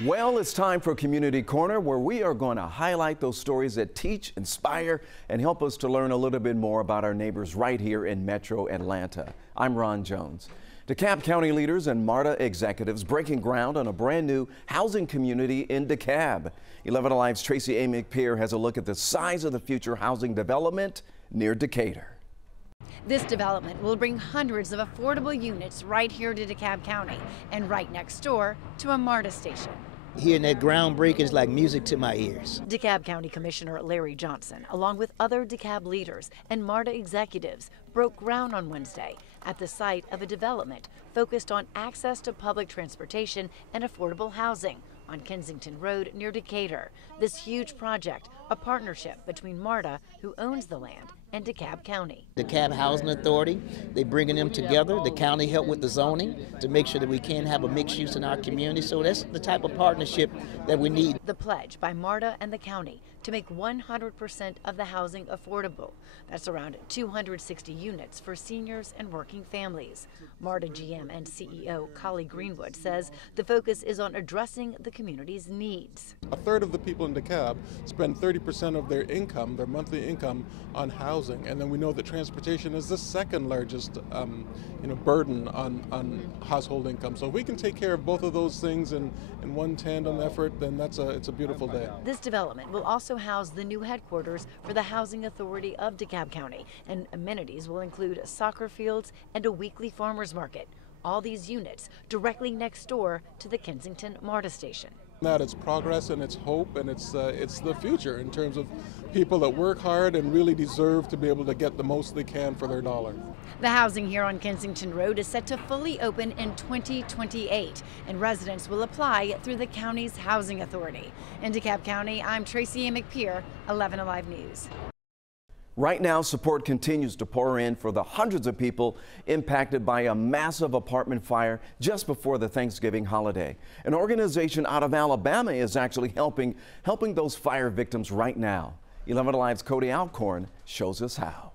Well, it's time for Community Corner, where we are going to highlight those stories that teach, inspire, and help us to learn a little bit more about our neighbors right here in Metro Atlanta. I'm Ron Jones. DeKalb County leaders and MARTA executives breaking ground on a brand new housing community in DeKalb. 11 Alive's Tracy A. McPeer has a look at the size of the future housing development near Decatur. This development will bring hundreds of affordable units right here to DeKalb County and right next door to a MARTA station. Hearing that groundbreaking is like music to my ears. DeKalb County Commissioner Larry Johnson, along with other DeKalb leaders and MARTA executives, broke ground on Wednesday at the site of a development focused on access to public transportation and affordable housing on Kensington Road near Decatur. This huge project, a partnership between MARTA, who owns the land, and DeKalb County. DeKalb Housing Authority, they bringing them together. The county helped with the zoning to make sure that we can have a mixed use in our community. So that's the type of partnership that we need. The pledge by MARTA and the county to make 100% of the housing affordable. That's around 260 units for seniors and working families. MARTA GM and CEO Collie Greenwood says the focus is on addressing the community's needs. A third of the people in DeKalb spend 30% of their income, their monthly income, on housing, and then we know that transportation is the second largest burden on household income. So if we can take care of both of those things in one tandem effort, then it's a beautiful day. This development will also house the new headquarters for the Housing Authority of DeKalb County, and amenities will include soccer fields and a weekly farmers market. All these units directly next door to the Kensington MARTA station. That it's progress and it's hope and it's the future in terms of people that work hard and really deserve to be able to get the most they can for their dollar. The housing here on Kensington Road is set to fully open in 2028, and residents will apply through the county's Housing Authority. In DeKalb County, I'm Tracy A. McPeer, 11 Alive News. Right now, support continues to pour in for the hundreds of people impacted by a massive apartment fire just before the Thanksgiving holiday. An organization out of Alabama is actually helping those fire victims right now. 11 Alive's Cody Alcorn shows us how.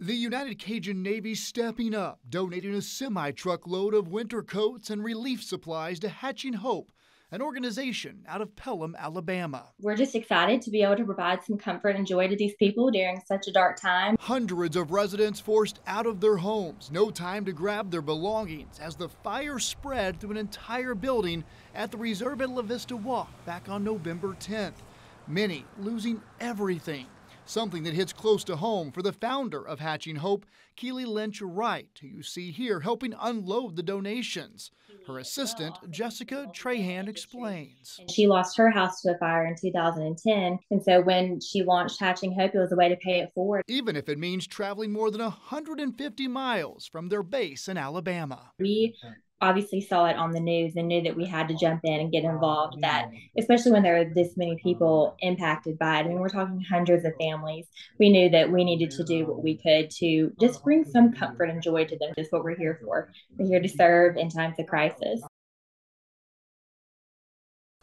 The United Cajun Navy stepping up, donating a semi-truckload of winter coats and relief supplies to Hatching Hope, an organization out of Pelham, Alabama. We're just excited to be able to provide some comfort and joy to these people during such a dark time. Hundreds of residents forced out of their homes, no time to grab their belongings as the fire spread through an entire building at the Reserve at La Vista Walk back on November 10th. Many losing everything. Something that hits close to home for the founder of Hatching Hope, Keely Lynch Wright, who you see here helping unload the donations. Her assistant, Jessica Trahan, explains. She lost her house to a fire in 2010, and so when she launched Hatching Hope, it was a way to pay it forward. Even if it means traveling more than 150 miles from their base in Alabama. We obviously saw it on the news and knew that we had to jump in and get involved, that especially when there are this many people impacted by it. I mean, we're talking hundreds of families. We knew that we needed to do what we could to just bring some comfort and joy to them. That's what we're here for. We're here to serve in times of crisis.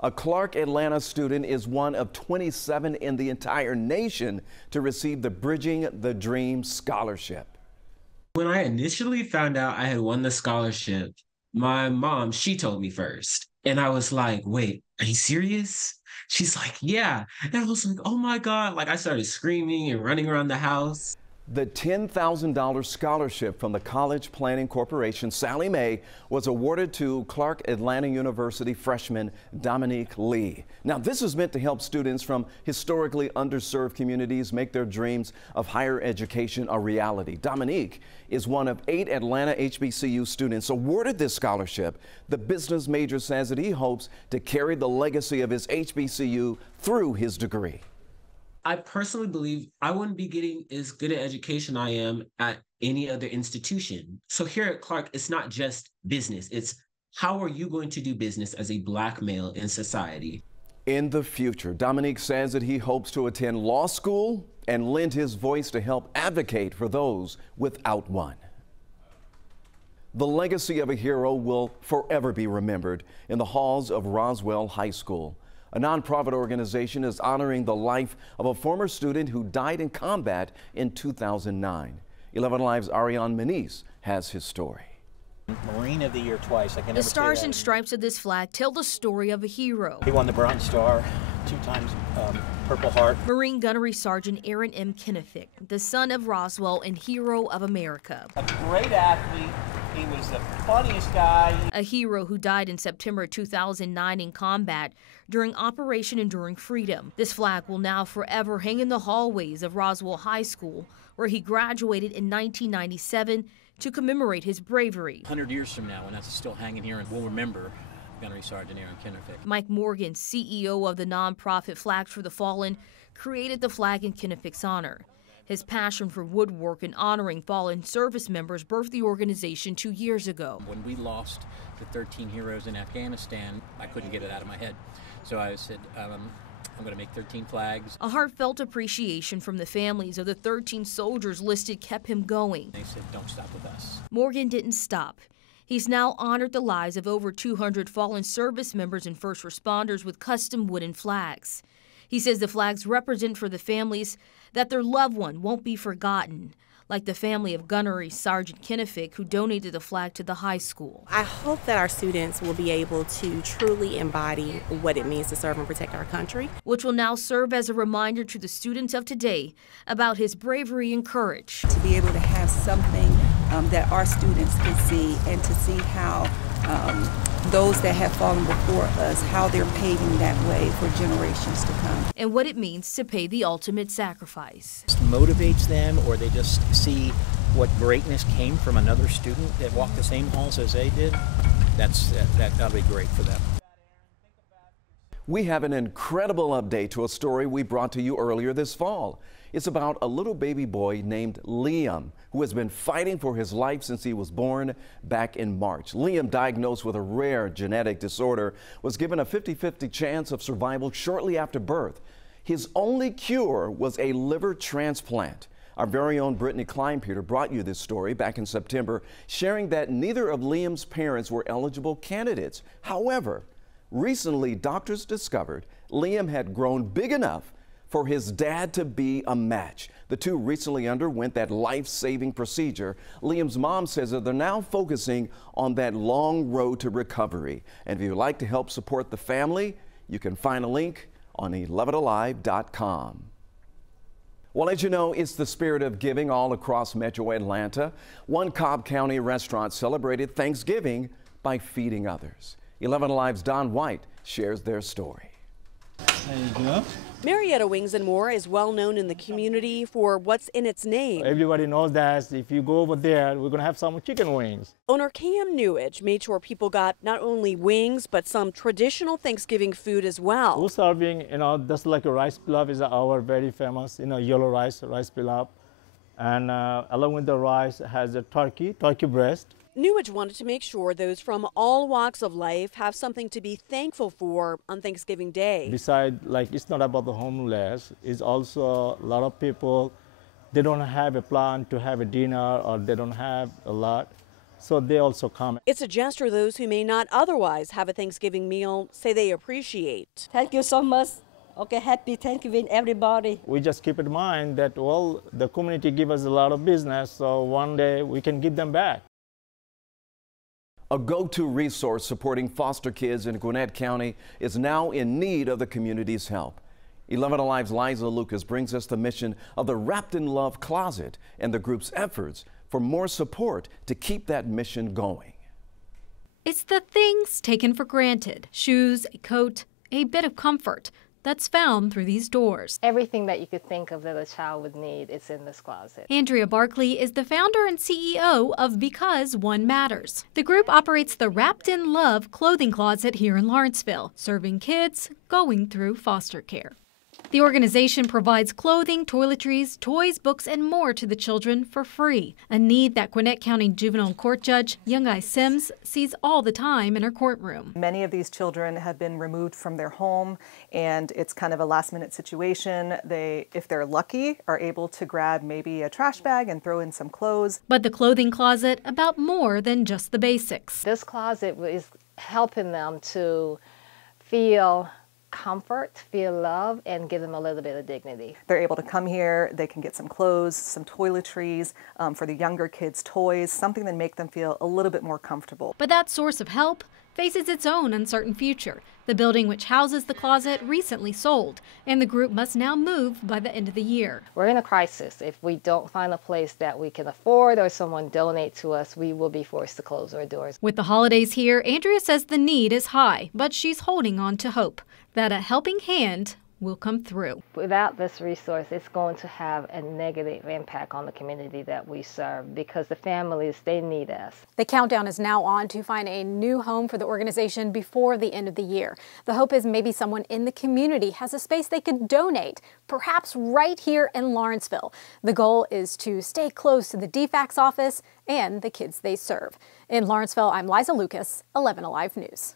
A Clark Atlanta student is one of 27 in the entire nation to receive the Bridging the Dream Scholarship. When I initially found out I had won the scholarship, my mom, she told me first. And I was like, wait, are you serious? She's like, yeah. And I was like, oh my God. Like I started screaming and running around the house. The $10,000 scholarship from the College Planning Corporation, Sallie Mae, was awarded to Clark Atlanta University freshman Dominique Lee. Now, this is meant to help students from historically underserved communities make their dreams of higher education a reality. Dominique is one of 8 Atlanta HBCU students awarded this scholarship. The business major says that he hopes to carry the legacy of his HBCU through his degree. I personally believe I wouldn't be getting as good an education I am at any other institution. So here at Clark, it's not just business. It's how are you going to do business as a Black male in society? In the future, Dominique says that he hopes to attend law school and lend his voice to help advocate for those without one. The legacy of a hero will forever be remembered in the halls of Roswell High School. A nonprofit organization is honoring the life of a former student who died in combat in 2009. 11 Alive's Ariane Meniz has his story. Marine of the Year twice. I can never The say stars that. and stripes of this flag tell the story of a hero. He won the Bronze Star, 2 times Purple Heart. Marine Gunnery Sergeant Aaron M. Kinnifick, the son of Roswell and hero of America. A great athlete. He was the funniest guy. A hero who died in September 2009 in combat during Operation Enduring Freedom. This flag will now forever hang in the hallways of Roswell High School, where he graduated in 1997 to commemorate his bravery. 100 years from now, when that's still hanging here, and we'll remember Gunnery Sergeant Aaron Kinnifick. Mike Morgan, CEO of the nonprofit Flags for the Fallen, created the flag in Kinnifick's honor. His passion for woodwork and honoring fallen service members birthed the organization 2 years ago. When we lost the 13 heroes in Afghanistan, I couldn't get it out of my head. So I said, I'm going to make 13 flags. A heartfelt appreciation from the families of the 13 soldiers listed kept him going. They said, don't stop with us. Morgan didn't stop. He's now honored the lives of over 200 fallen service members and first responders with custom wooden flags. He says the flags represent for the families that their loved one won't be forgotten, like the family of Gunnery Sergeant Kinnifick, who donated the flag to the high school. I hope that our students will be able to truly embody what it means to serve and protect our country. Which will now serve as a reminder to the students of today about his bravery and courage. To be able to have something that our students can see, and to see how those that have fallen before us, how they're paving that way for generations to come. And what it means to pay the ultimate sacrifice. It motivates them, or they just see what greatness came from another student that walked the same halls as they did. That'll be great for them. We have an incredible update to a story we brought to you earlier this fall. It's about a little baby boy named Liam, who has been fighting for his life since he was born back in March. Liam, diagnosed with a rare genetic disorder, was given a 50-50 chance of survival shortly after birth. His only cure was a liver transplant. Our very own Brittany Kleinpeter brought you this story back in September, sharing that neither of Liam's parents were eligible candidates. However, recently doctors discovered Liam had grown big enough for his dad to be a match. The two recently underwent that life-saving procedure. Liam's mom says that they're now focusing on that long road to recovery. And if you'd like to help support the family, you can find a link on 11alive.com. Well, as you know, it's the spirit of giving all across Metro Atlanta. One Cobb County restaurant celebrated Thanksgiving by feeding others. 11 Alive's Don White shares their story. There you go. Marietta Wings and More is well known in the community for what's in its name. Everybody knows that if you go over there, we're going to have some chicken wings. Owner Cam Newage made sure people got not only wings, but some traditional Thanksgiving food as well. We're serving, just like a rice pilaf is our very famous, yellow rice pilaf. And along with the rice has a turkey breast. Newage wanted to make sure those from all walks of life have something to be thankful for on Thanksgiving Day. Besides, it's not about the homeless. It's also a lot of people, they don't have a plan to have a dinner, or they don't have a lot, so they also come. It's a gesture those who may not otherwise have a Thanksgiving meal say they appreciate. Thank you so much. Okay, happy Thanksgiving, everybody. We just keep in mind that, the community give us a lot of business, so one day we can give them back. A go-to resource supporting foster kids in Gwinnett County is now in need of the community's help. 11 Alive's Liza Lucas brings us the mission of the Wrapped in Love Closet and the group's efforts for more support to keep that mission going. It's the things taken for granted: shoes, a coat, a bit of comfort that's found through these doors. Everything that you could think of that a child would need is in this closet. Andrea Barkley is the founder and CEO of Because One Matters. The group operates the Wrapped in Love clothing closet here in Lawrenceville, serving kids going through foster care. The organization provides clothing, toiletries, toys, books, and more to the children for free, a need that Gwinnett County Juvenile Court Judge Young-Ai Sims sees all the time in her courtroom. Many of these children have been removed from their home, and it's kind of a last-minute situation. They, if they're lucky, are able to grab maybe a trash bag and throw in some clothes. But the clothing closet about more than just the basics. This closet is helping them to feel comfort, feel love, and give them a little bit of dignity. They're able to come here, they can get some clothes, some toiletries, for the younger kids, toys, something that make them feel a little bit more comfortable. But that source of help faces its own uncertain future. The building which houses the closet recently sold, and the group must now move by the end of the year. We're in a crisis. If we don't find a place that we can afford or someone donate to us, we will be forced to close our doors. With the holidays here, Andrea says the need is high, but she's holding on to hope that a helping hand will come through. Without this resource, it's going to have a negative impact on the community that we serve because the families, they need us. The countdown is now on to find a new home for the organization before the end of the year. The hope is maybe someone in the community has a space they could donate, perhaps right here in Lawrenceville. The goal is to stay close to the DFAC's office and the kids they serve. In Lawrenceville, I'm Liza Lucas, 11 Alive News.